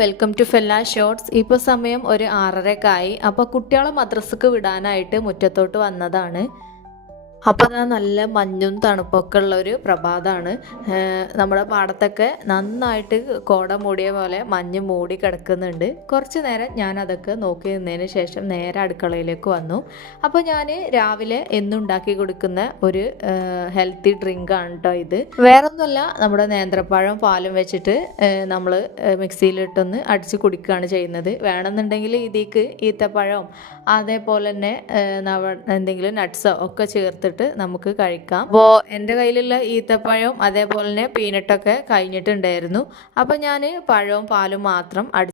Welcome to ഫെല്ല shorts. ഇപ്പോൾ സമയം ഒരു 6:30 അപ്പോൾ കുട്ടികളെ മദ്രസക്ക് വിടാനായിട്ട് മുറ്റത്തോട്ട് വന്നതാണ്. അപ്പോൾ നല്ല മഞ്ഞും തണുപ്പൊക്കെ ഉള്ള ഒരു പ്രഭാതമാണ്. നമ്മുടെ പാടത്തൊക്കെ നന്നായിട്ട് കോട മൂടിയ പോലെ മഞ്ഞ് മൂടി കിടക്കുന്നുണ്ട്. കുറച്ച് നേരം ഞാൻ അതൊക്കെ നോക്കി നിന്നതിന് ശേഷം നേരെ അടുക്കളയിലേക്ക് വന്നു. അപ്പോൾ ഞാൻ രാവിലെ എന്നും ഉണ്ടാക്കി കൊടുക്കുന്ന ഒരു ഹെൽത്തി ഡ്രിങ്കാണ് കേട്ടോ ഇത്. വേറൊന്നുമല്ല, നമ്മുടെ നേന്ത്രപ്പഴം പാലും വെച്ചിട്ട് നമ്മൾ മിക്സിയിലിട്ടൊന്ന് അടിച്ച് കുടിക്കുകയാണ് ചെയ്യുന്നത്. വേണമെന്നുണ്ടെങ്കിൽ ഇതിലേക്ക് ഈത്തപ്പഴം അതേപോലെ തന്നെ എന്തെങ്കിലും നട്ട്സോ ഒക്കെ ചേർത്തിട്ട് നമുക്ക് കഴിക്കാം. അപ്പോൾ എൻ്റെ കയ്യിലുള്ള ഈത്തപ്പഴം അതേപോലെ തന്നെ പീനട്ടൊക്കെ കഴിഞ്ഞിട്ടുണ്ടായിരുന്നു. അപ്പോൾ ഞാൻ പഴവും പാലും മാത്രം